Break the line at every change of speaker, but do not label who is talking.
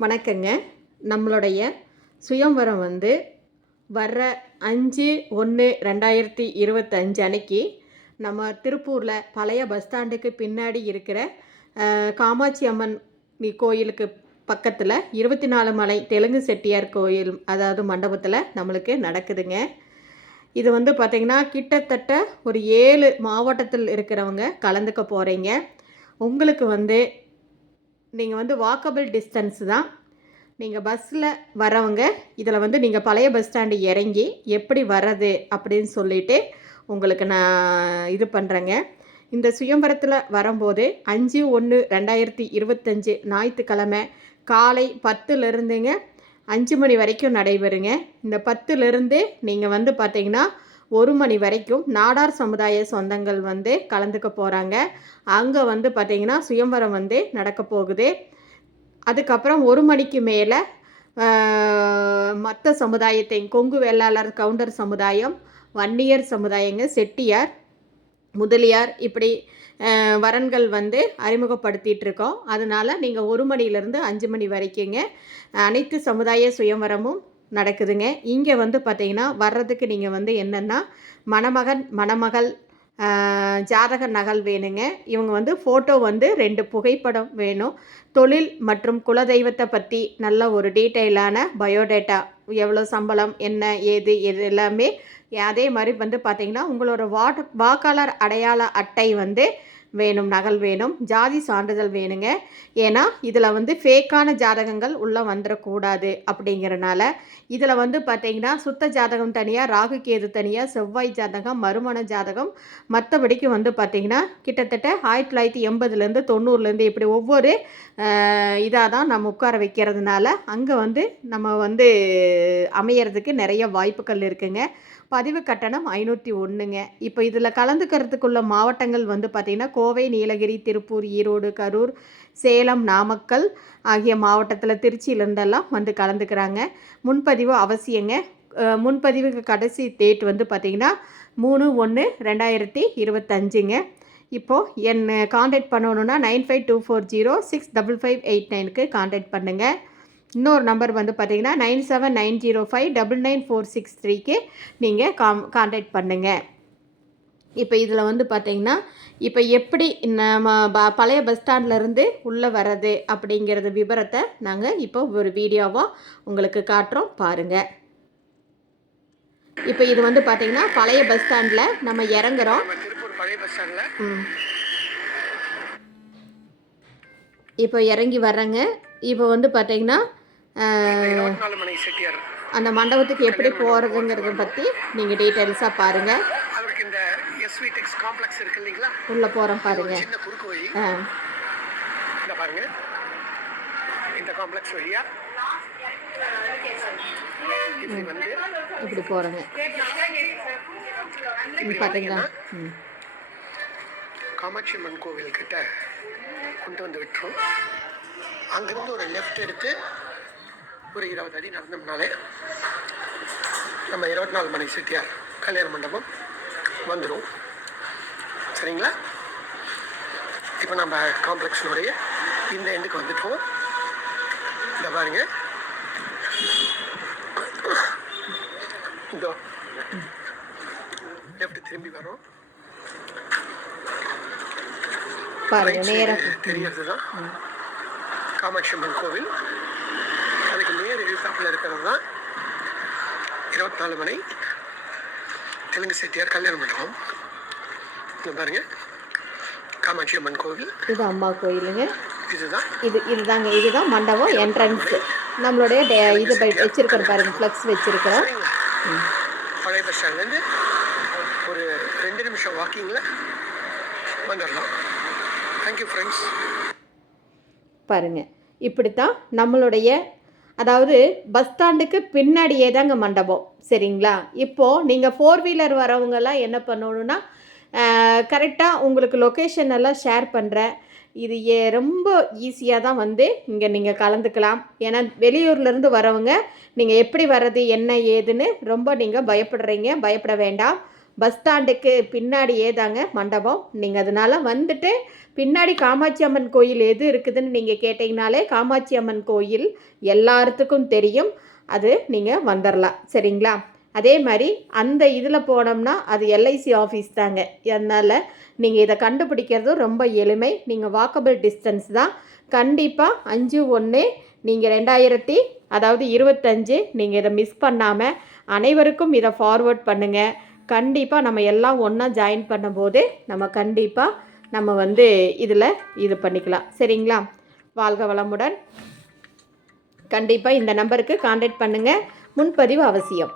வணக்கங்க. நம்மளுடைய சுயம்வரம் வந்து வர்ற அஞ்சு ஒன்று ரெண்டாயிரத்தி இருபத்தஞ்சு அன்னைக்கு நம்ம திருப்பூரில் பழைய பஸ் ஸ்டாண்டுக்கு பின்னாடி இருக்கிற காமாட்சி அம்மன் கோயிலுக்கு பக்கத்தில் இருபத்தி நாலு மலை தெலுங்கு செட்டியார் கோயில் அதாவது மண்டபத்தில் நம்மளுக்கு நடக்குதுங்க. இது வந்து பார்த்திங்கன்னா கிட்டத்தட்ட ஒரு ஏழு மாவட்டத்தில் இருக்கிறவங்க கலந்துக்க போகிறீங்க உங்களுக்கு வந்து நீங்கள் வந்து வாக்கபிள் டிஸ்டன்ஸ் தான். நீங்கள் பஸ்ஸில் வரவங்க இதில் வந்து நீங்கள் பழைய பஸ் ஸ்டாண்டு இறங்கி எப்படி வர்றது அப்படின்னு சொல்லிட்டு உங்களுக்கு நான் இது பண்ணுறேங்க இந்த சுயம்பரத்தில் வரும்போது அஞ்சு ஒன்று ரெண்டாயிரத்தி இருபத்தஞ்சு ஞாயிற்றுக்கிழமை காலை பத்துலேருந்துங்க அஞ்சு மணி வரைக்கும் நடைபெறுங்க. இந்த பத்துலேருந்து நீங்கள் வந்து பார்த்தீங்கன்னா ஒரு மணி வரைக்கும் நாடார் சமுதாய சொந்தங்கள் வந்து கலந்துக்க போகிறாங்க அங்கே வந்து பார்த்திங்கன்னா சுயம்பரம் வந்து நடக்க போகுது. அதுக்கப்புறம் ஒரு மணிக்கு மேலே மற்ற சமுதாயத்தை கொங்கு வேளாளர் கவுண்டர் சமுதாயம் வன்னியர் சமுதாயங்க செட்டியார் முதலியார் இப்படி வரன்கள் வந்து அறிமுகப்படுத்திகிட்டு இருக்கோம். அதனால் நீங்கள் ஒரு மணிலேருந்து அஞ்சு மணி வரைக்குங்க. அனைத்து சமுதாய சுயம்வரமும் நடக்குதுங்க. இங்கே வந்து பார்த்தீங்கன்னா வர்றதுக்கு நீங்கள் வந்து என்னென்னா மணமகன் மணமகள் ஜாதக நகல் வேணுங்க. இவங்க வந்து ஃபோட்டோ வந்து ரெண்டு புகைப்படம் வேணும். தொழில் மற்றும் குலதெய்வத்தை பற்றி நல்ல ஒரு டீட்டெயிலான பயோடேட்டா எவ்வளோ சம்பளம் என்ன ஏது இது எல்லாமே அதே மாதிரி வந்து பார்த்திங்கன்னா உங்களோட வாட் வாக்காளர் அடையாள அட்டை வந்து வேணும் நகல் வேணும் ஜாதி சான்றிதழ் வேணுங்க. ஏன்னா இதில் வந்து ஃபேக்கான ஜாதகங்கள் உள்ளே வந்துடக்கூடாது அப்படிங்கிறனால இதில் வந்து பார்த்தீங்கன்னா சுத்த ஜாதகம் தனியாக ராகு கேது தனியாக செவ்வாய் ஜாதகம் மறுமண ஜாதகம் மற்றபடிக்கு வந்து பார்த்திங்கன்னா கிட்டத்தட்ட ஆயிரத்தி தொள்ளாயிரத்தி எண்பதுலேருந்து தொண்ணூறுலேருந்து இப்படி ஒவ்வொரு இதாக தான் நம்ம உட்கார வைக்கிறதுனால அங்கே வந்து நம்ம வந்து அமையறதுக்கு நிறைய வாய்ப்புகள் இருக்குங்க. பதிவு கட்டணம் ஐநூற்றி ஒன்றுங்க இப்போ இதில் கலந்துக்கிறதுக்குள்ள மாவட்டங்கள் வந்து பார்த்திங்கன்னா கோவை நீலகிரி திருப்பூர் ஈரோடு கரூர் சேலம் நாமக்கல் ஆகிய மாவட்டத்தில் திருச்சியிலேருந்தெல்லாம் வந்து கலந்துக்கிறாங்க. முன்பதிவு அவசியங்க. முன்பதிவுக்கு கடைசி டேட் வந்து பார்த்திங்கன்னா மூணு ஒன்று ரெண்டாயிரத்தி இருபத்தஞ்சுங்க. இப்போது என் காண்டாக்ட் பண்ணணுன்னா nine five two four zero six double five eight நைனுக்கு காண்டாக்ட் பண்ணுங்கள் இன்னொரு நம்பர் வந்து பார்த்தீங்கன்னா nine seven nine zero five double nine four six த்ரீக்கு நீங்கள் காம் காண்டாக்ட் பண்ணுங்கள் இப்போ இதில் வந்து பார்த்தீங்கன்னா இப்போ எப்படி நம்ம ப பழைய பஸ் ஸ்டாண்ட்லேருந்து உள்ளே வர்றது அப்படிங்கிறது விவரத்தை நாங்கள் இப்போ ஒரு வீடியோவாக உங்களுக்கு காட்டுறோம். பாருங்கள் இப்போ இது வந்து பார்த்தீங்கன்னா பழைய பஸ் ஸ்டாண்டில் நம்ம இறங்குறோம்.
பழைய பஸ் ஸ்டாண்டில்.
இப்போ இறங்கி வர்றேங்க. இப்போ வந்து பார்த்தீங்கன்னா அஹ்,
செட்டியார்
அந்த மண்டபத்துக்கு எப்படி போகிறதுங்கிறத பற்றி நீங்கள் டீட்டெயில்ஸாக பாருங்கள்
அவருக்கு இந்த எஸ்வி டெக்ஸ் காம்ப்ளெக்ஸ் இருக்கு இல்லைங்களா
உள்ளே போகிறோம் பாருங்கள்
சின்ன குறுக்கு வழி
ஆ
இந்த பாருங்க. இந்த காம்ப்ளெக்ஸ் வழியா இப்படி வந்து
இப்படி போகிறோங்க
இப்படி
பார்த்தீங்களா
காமாட்சி அம்மன் கோவில் கிட்ட கொண்டு வந்து விட்டுரும். அங்கேருந்து ஒரு லெஃப்ட் எடுத்து ஒரு இருபது அடி நடந்தோம்னாலே நம்ம இருபத்தி நாலு மணி செட்டியார் கல்யாண மண்டபம் வந்துடும் சரிங்களா? இப்போ நம்ம காம்ப்ளெக்ஸினுடைய இந்த எண்டுக்கு வந்துட்டோம். இந்த பாருங்க. இதோ லெஃப்ட் திரும்பி வரோம். தெரியறது தான் காமாட்சி அம்மன் கோவில். இருக்கிறது தான் இருபத்தி நாலு மணி. தெலுங்கு செட்டியார் கல்யாண மண்டபம். இங்க பாருங்க. காமாட்சி அம்மன் கோவில்.
இது அம்மா கோயிலுங்க.
இதுதான்.
இது இதுதாங்க. இதுதான் மண்டபம் என்ட்ரன்ஸ் நம்மளுடைய இது வச்சிருக்கிறோம் பாருங்க ஃப்ளக்ஸ் வச்சிருக்கிறோம்.
பழைய பஸ் ஸ்டாண்ட்லேருந்து ஒரு ரெண்டு நிமிஷம் வாக்கிங்கில் வந்துடலாம் தேங்க்யூ ஃப்ரெண்ட்ஸ்
பாருங்க. இப்படித்தான் நம்மளுடைய அதாவது பஸ் ஸ்டாண்டுக்கு பின்னாடியே தாங்க மண்டபம் சரிங்களா? இப்போது நீங்கள் ஃபோர் வீலர் வரவங்கெல்லாம் என்ன பண்ணணும்னா கரெக்டாக உங்களுக்கு லொக்கேஷன் எல்லாம் ஷேர் பண்ணுறேன் இது ஏ ரொம்ப ஈஸியாக தான் வந்து இங்கே நீங்கள் கலந்துக்கலாம். ஏன்னா வெளியூர்லேருந்து வரவங்க நீங்கள் எப்படி வர்றது என்ன ஏதுன்னு ரொம்ப நீங்கள் பயப்படுறீங்க பயப்பட வேண்டாம். பஸ் ஸ்டாண்டுக்கு பின்னாடியே தாங்க மண்டபம். நீங்கள் அதனால் வந்துட்டு பின்னாடி காமாட்சி அம்மன் கோயில் எது இருக்குதுன்னு நீங்கள் கேட்டிங்கனாலே காமாட்சி அம்மன் கோயில் எல்லாத்துக்கும் தெரியும். அது நீங்கள் வந்துடலாம் சரிங்களா? அதே மாதிரி அந்த இதில் போனோம்னா அது எல்ஐசி ஆஃபீஸ் தாங்க. அதனால் நீங்கள் இதை கண்டுபிடிக்கிறதும் ரொம்ப எளிமை. நீங்கள் வாக்கபிள் டிஸ்டன்ஸ் தான். கண்டிப்பாக அஞ்சு ஒன்று நீங்கள் ரெண்டாயிரத்தி அதாவது இருபத்தஞ்சு நீங்கள் இதை மிஸ் பண்ணாமல் அனைவருக்கும் இதை ஃபார்வர்ட் பண்ணுங்கள் கண்டிப்பாக நம்ம எல்லாம் ஒன்றா ஜாயின் பண்ணும்போது நம்ம கண்டிப்பாக நம்ம வந்து இதில் இது பண்ணிக்கலாம். சரிங்களா? வாழ்க வளமுடன். கண்டிப்பாக இந்த நம்பருக்கு காண்டாக்ட் பண்ணுங்கள் முன்பதிவு அவசியம்.